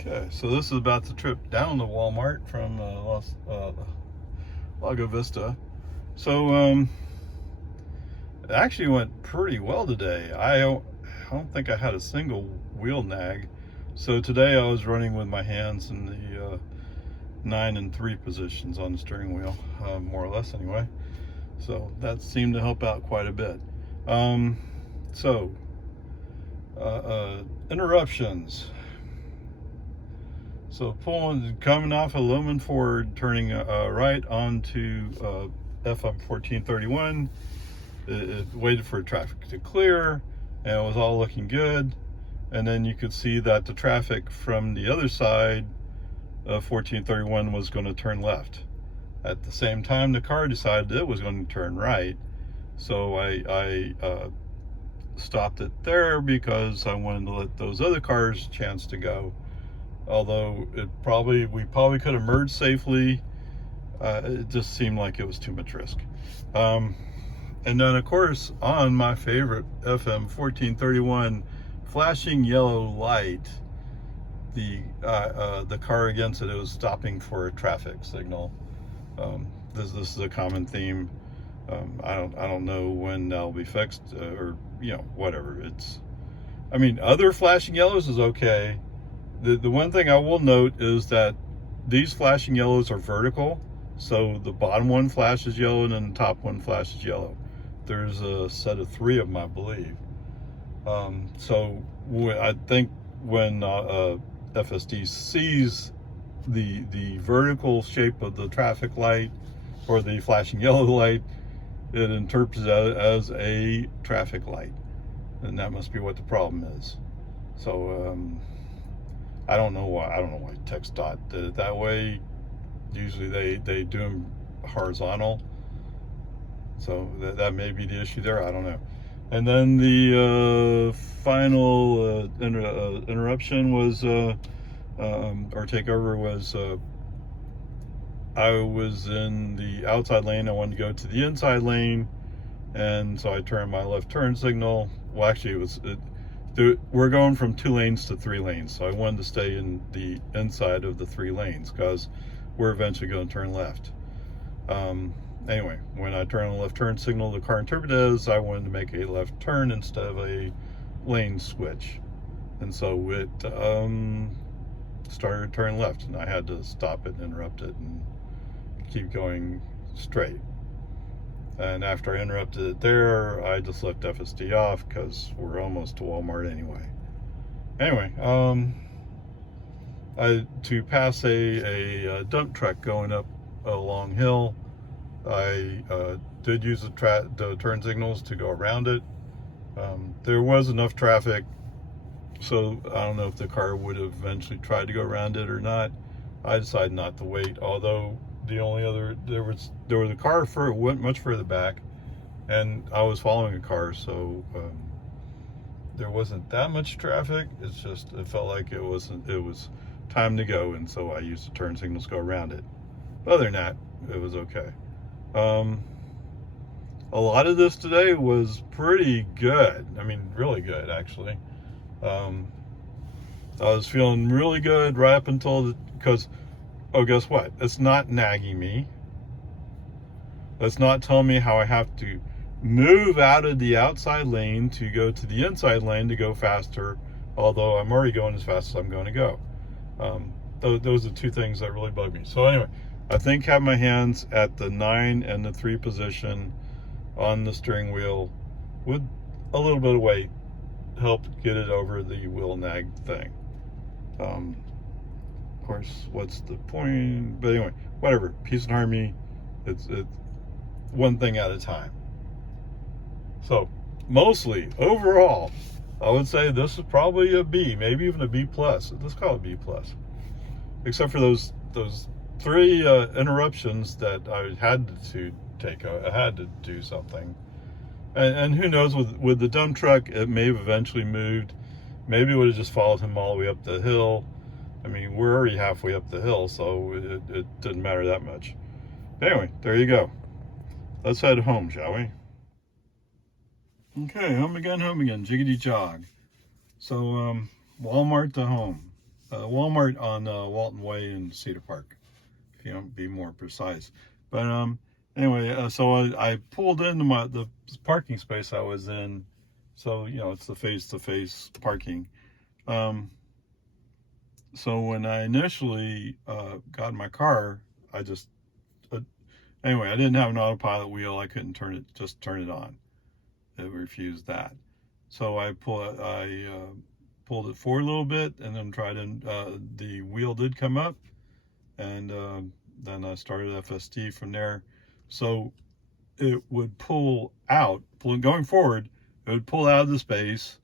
Okay, so this is about the trip down to Walmart from Lago Vista. So it actually went pretty well today. I don't think I had a single wheel nag. So today I was running with my hands in the 9 and 3 positions on the steering wheel, more or less anyway. So that seemed to help out quite a bit. So interruptions. So coming off of Loman Ford, turning right onto FM 1431. It waited for traffic to clear, and it was all looking good. And then you could see that the traffic from the other side of 1431 was going to turn left. At the same time, the car decided it was going to turn right. So I stopped it there because I wanted to let those other cars a chance to go. Although we probably could have merged safely, it just seemed like it was too much risk. And then, of course, on my favorite FM 1431 flashing yellow light, the car against it was stopping for a traffic signal. This is a common theme. I don't know when that'll be fixed, or whatever. Other flashing yellows is okay. The one thing I will note is that these flashing yellows are vertical, so the bottom one flashes yellow and then the top one flashes yellow. There's a set of 3 of them, I believe. So I think when FSD sees the vertical shape of the traffic light or the flashing yellow light, it interprets it as a traffic light, and that must be what the problem is. So I don't know why TxDOT did it that way. Usually they do them horizontal, so that may be the issue there. I don't know. And then the final interruption was or takeover was I was in the outside lane. I wanted to go to the inside lane, and so I turned my left turn signal. Well, actually, we're going from 2 lanes to 3 lanes, so I wanted to stay in the inside of the 3 lanes because we're eventually going to turn left. Anyway, when I turned on the left turn signal, the car interpreted as I wanted to make a left turn instead of a lane switch, and so it started turning left, and I had to stop it and interrupt it and keep going straight. And after I interrupted it there, I just left FSD off because we're almost to Walmart anyway. Anyway, to pass a dump truck going up a long hill, I did use the turn signals to go around it. There was enough traffic, so I don't know if the car would have eventually tried to go around it or not. I decided not to wait, although there was a car went much further back, and I was following a car, so there wasn't that much traffic. It's just it felt like it was time to go, and so I used the turn signals to go around it. But other than that, it was okay. A lot of this today was pretty good. Really good, actually. I was feeling really good right up until because guess what? It's not nagging me. It's not telling me how I have to move out of the outside lane to go to the inside lane to go faster, although I'm already going as fast as I'm going to go. Those are 2 things that really bug me. So anyway, I think having my hands at the 9 and the 3 position on the steering wheel with a little bit of weight helped get it over the wheel nag thing. Of course, what's the point? But anyway, whatever. Peace and harmony. It's one thing at a time. So mostly overall, I would say this is probably a B, maybe even a B plus. Let's call it B plus, except for those 3 interruptions that I had to take. I had to do something, and who knows, with the dump truck, it may have eventually moved. Maybe it would have just followed him all the way up the hill. We're already halfway up the hill, so it didn't matter that much. Anyway, there you go. Let's head home, shall we? Okay, home again, jiggity jog. So Walmart to home. Walmart on Walton Way in Cedar Park, if you want to be more precise. But anyway, so I pulled into the parking space I was in. So, you know, it's the face-to-face parking. So when I initially got in my car, I just anyway, I didn't have an autopilot wheel. I couldn't just turn it on. It refused that. So I pulled it forward a little bit, and then tried the wheel did come up, and then I started FSD from there. So it would pull out, going forward, it would pull out of the space,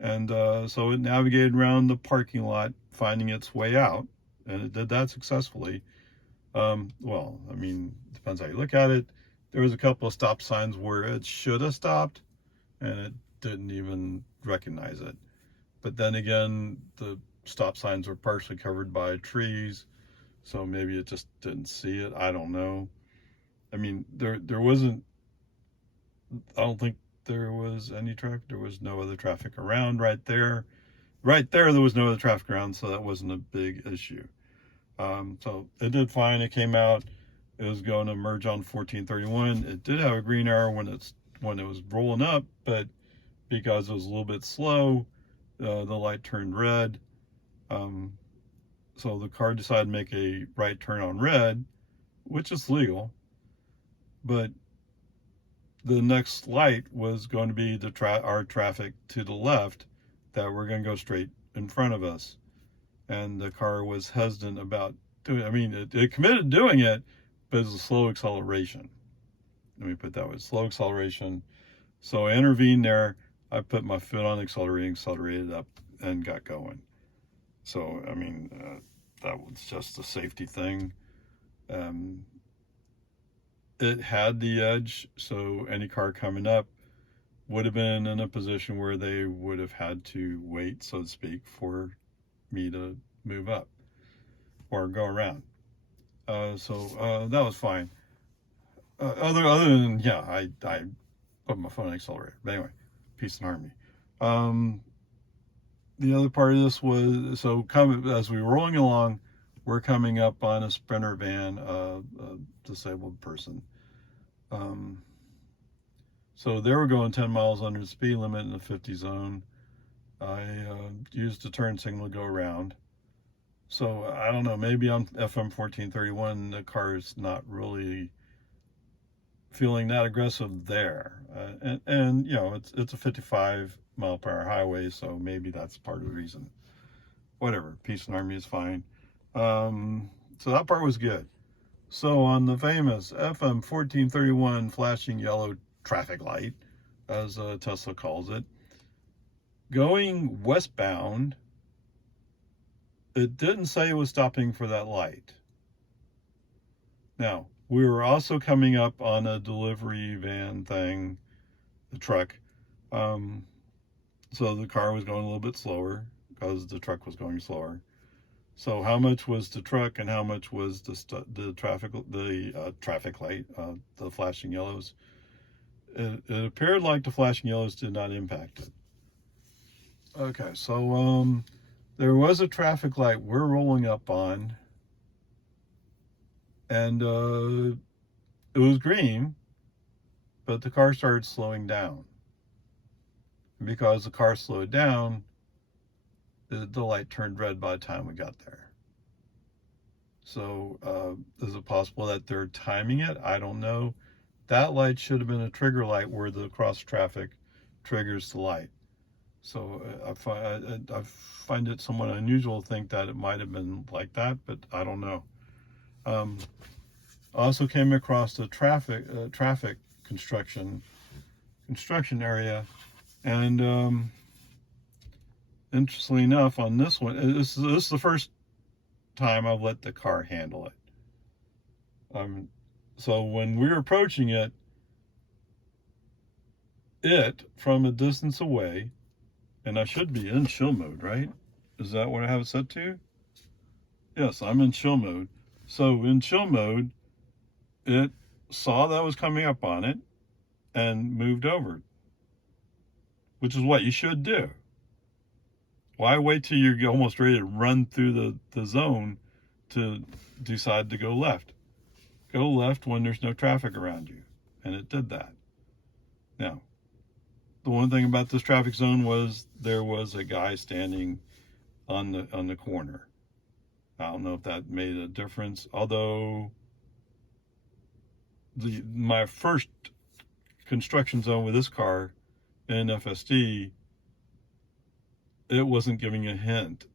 and so it navigated around the parking lot, finding its way out, and it did that successfully. Well, I mean, depends how you look at it. There was a couple of stop signs where it should have stopped, and it didn't even recognize it. But then again, the stop signs were partially covered by trees, so maybe it just didn't see it. I don't know. I mean, there wasn't, I don't think there was any traffic. There was no other traffic around right there. Right there was no other traffic around, so that wasn't a big issue. So it did fine. It came out. It was going to merge on 1431. It did have a green arrow when it was rolling up, but because it was a little bit slow, the light turned red. So the car decided to make a right turn on red, which is legal. But the next light was going to be our traffic to the left, that we're going to go straight in front of us. And the car was hesitant about doing it. I mean, it committed to doing it, but it's a slow acceleration. Let me put it that way, slow acceleration. So I intervened there. I put my foot on accelerated up, and got going. So, I mean, that was just a safety thing. It had the edge, so any car coming up would have been in a position where they would have had to wait, so to speak, for me to move up or go around. So that was fine. Other than, yeah, I put my foot on the accelerator. But anyway, peace and harmony. The other part of this was, so as we were rolling along, we're coming up on a Sprinter van, a disabled person. So they were going 10 miles under the speed limit in the 50 zone. I used the turn signal to go around. So I don't know, maybe on FM 1431, the car's not really feeling that aggressive there. And you know, it's a 55 mile per hour highway, so maybe that's part of the reason. Whatever, peace and harmony is fine. So that part was good. So on the famous FM 1431 flashing yellow traffic light, as Tesla calls it, going westbound, it didn't say it was stopping for that light. Now, we were also coming up on a delivery van thing, the truck. So the car was going a little bit slower because the truck was going slower. So how much was the truck and how much was the traffic light, the flashing yellows? It appeared like the flashing yellows did not impact it. Okay, so there was a traffic light we're rolling up on, and it was green, but the car started slowing down. And because the car slowed down, the light turned red by the time we got there. So is it possible that they're timing it? I don't know. That light should have been a trigger light where the cross traffic triggers the light. So I find it somewhat unusual to think that it might have been like that, but I don't know. I also came across the traffic construction area, and interestingly enough, on this one, this is the first time I've let the car handle it. So when we were approaching it from a distance away, and I should be in chill mode, right? Is that what I have it set to? Yes, I'm in chill mode. So in chill mode, it saw that I was coming up on it and moved over, which is what you should do. Why wait till you're almost ready to run through the zone to decide to go left? Go left when there's no traffic around you. And it did that. Now, the one thing about this traffic zone was there was a guy standing on the corner. I don't know if that made a difference, although my first construction zone with this car in FSD, it wasn't giving a hint,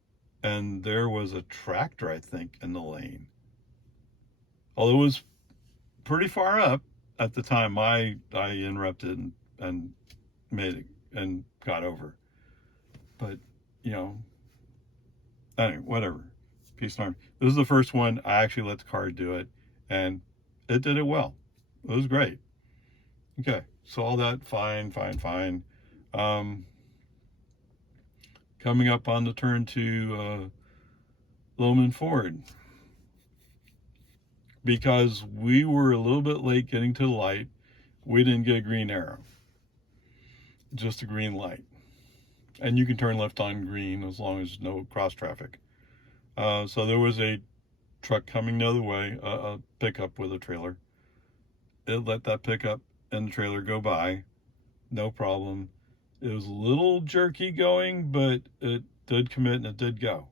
and there was a tractor, I think, in the lane. Although it was pretty far up at the time, I interrupted and made it and got over. But anyway, whatever. Peace and harmony. This is the first one I actually let the car do it, and it did it well. It was great. Okay, so all that fine. Coming up on the turn to Loman Ford, because we were a little bit late getting to the light, we didn't get a green arrow, just a green light. And you can turn left on green as long as no cross traffic. So there was a truck coming the other way, a pickup with a trailer. It let that pickup and the trailer go by, no problem. It was a little jerky going, but it did commit and it did go.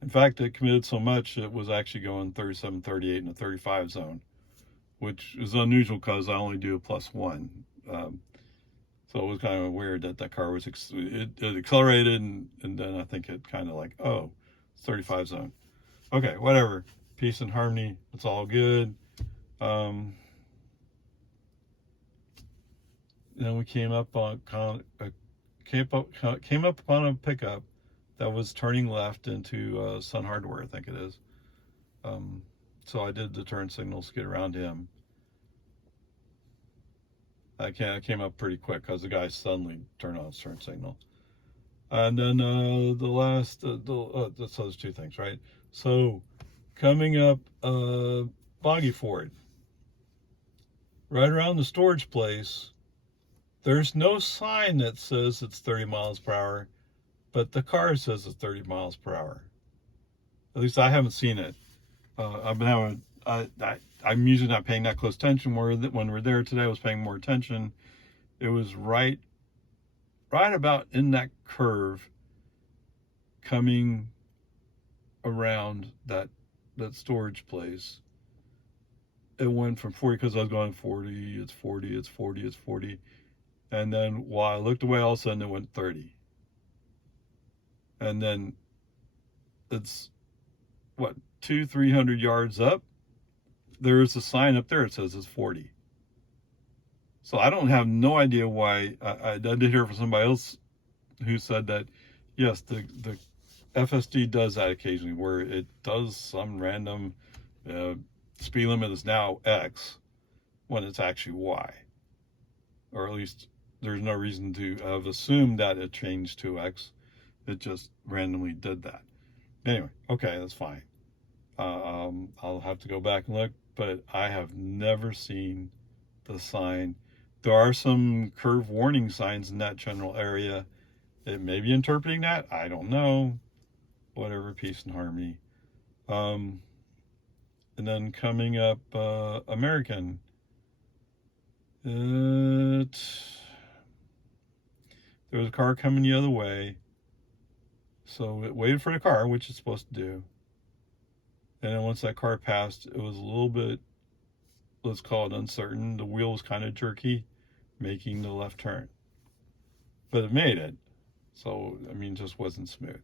In fact, it committed so much it was actually going 37, 38 in a 35 zone, which is unusual because I only do a +1. So it was kind of weird that car was, it accelerated and then I think it kind of like, oh, it's 35 zone. Okay, whatever. Peace and harmony. It's all good. Then we came up on upon a pickup that was turning left into Sun Hardware, I think it is. So I did the turn signals to get around him. I came up pretty quick because the guy suddenly turned on his turn signal. And then so there's two things, right? So coming up Boggy Ford, right around the storage place, there's no sign that says it's 30 miles per hour, but the car says it's 30 miles per hour. At least I haven't seen it. I'm usually not paying that close attention. When we're there today, I was paying more attention. It was right about in that curve, coming around that storage place. It went from 40, because I was going 40, it's 40, it's 40, it's 40. And then while I looked away, all of a sudden it went 30. And then it's, 200-300 yards up, there's a sign up there that says it's 40. So I don't have no idea why. I did hear from somebody else who said that, yes, the FSD does that occasionally, where it does some random speed limit is now X when it's actually Y. Or at least there's no reason to have assumed that it changed to X. It just randomly did that. Anyway, okay, that's fine. I'll have to go back and look, but I have never seen the sign. There are some curve warning signs in that general area. It may be interpreting that. I don't know. Whatever, peace and harmony. And then coming up American. There was a car coming the other way. So it waited for the car, which it's supposed to do. And then once that car passed, it was a little bit, let's call it uncertain. The wheel was kind of jerky, making the left turn. But it made it. So, it just wasn't smooth.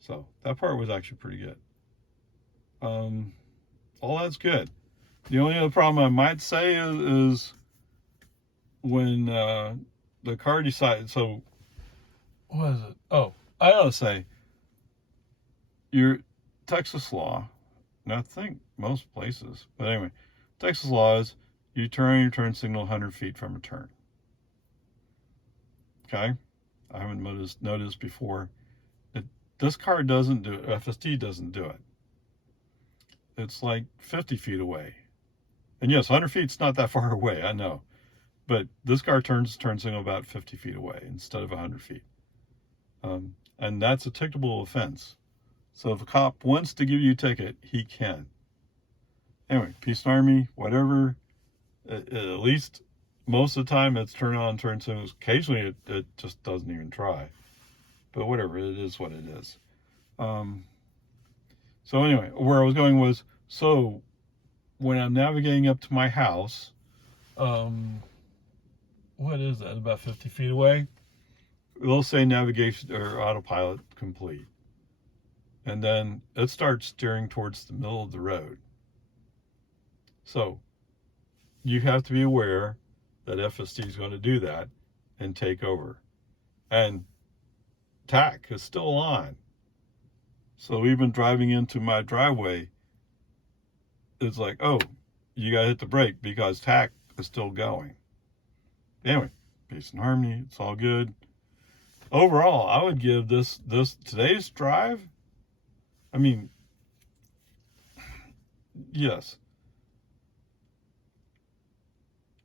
So that part was actually pretty good. All that's good. The only other problem I might say is when the car decided, so what is it? Oh, I ought to say, your Texas law, and I think most places, but anyway, Texas law is you turn your turn signal 100 feet from a turn. Okay? I haven't noticed before. This car doesn't do it. FSD doesn't do it. It's like 50 feet away. And yes, 100 feet's not that far away, I know. But this car turns turn signal about 50 feet away instead of 100 feet. And that's a ticketable offense. So if a cop wants to give you a ticket, he can. Anyway, Peace and Army, whatever. At least most of the time it's turn on, turn so. Occasionally it just doesn't even try. But whatever, it is what it is. So anyway, where I was going was, so when I'm navigating up to my house, what is that, about 50 feet away? It'll say navigation or autopilot complete. And then it starts steering towards the middle of the road. So you have to be aware that FSD is going to do that and take over. And TAC is still on. So even driving into my driveway, it's like, oh, you got to hit the brake because TAC is still going. Anyway, peace and harmony. It's all good. Overall, I would give this today's drive, I mean, yes.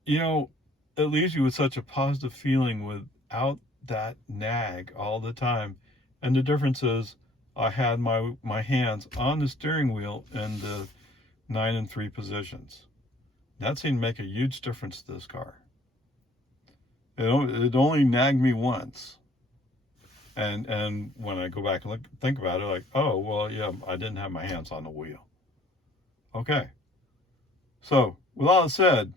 You know, it leaves you with such a positive feeling without that nag all the time. And the difference is I had my hands on the steering wheel in the 9 and 3 positions. That seemed to make a huge difference to this car. It only nagged me once. And when I go back and think about it, like, oh, well, yeah, I didn't have my hands on the wheel. Okay. So, with all that said,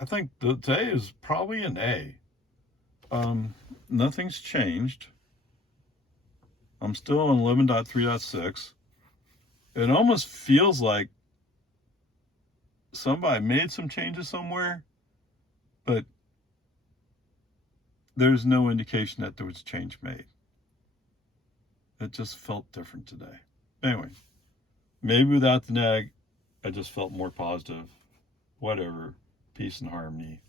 I think today is probably an A. Nothing's changed. I'm still on 11.3.6. It almost feels like somebody made some changes somewhere, but there's no indication that there was a change made. It just felt different today. Anyway, maybe without the nag, I just felt more positive. Whatever, peace and harmony.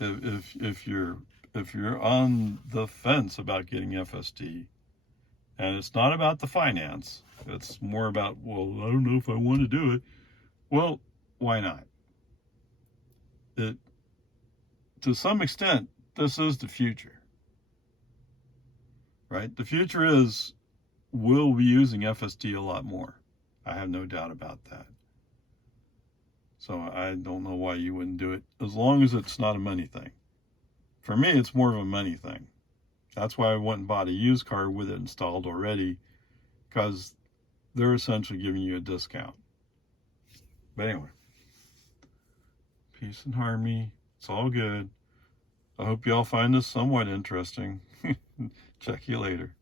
If you're on the fence about getting FSD, and it's not about the finance, it's more about, well, I don't know if I want to do it. Well, why not? To some extent, this is the future, right? The future is we'll be using FSD a lot more. I have no doubt about that. So I don't know why you wouldn't do it, as long as it's not a money thing. For me, it's more of a money thing. That's why I went and bought a used car with it installed already, because they're essentially giving you a discount. But anyway, peace and harmony. It's all good. I hope you all find this somewhat interesting. Check you later.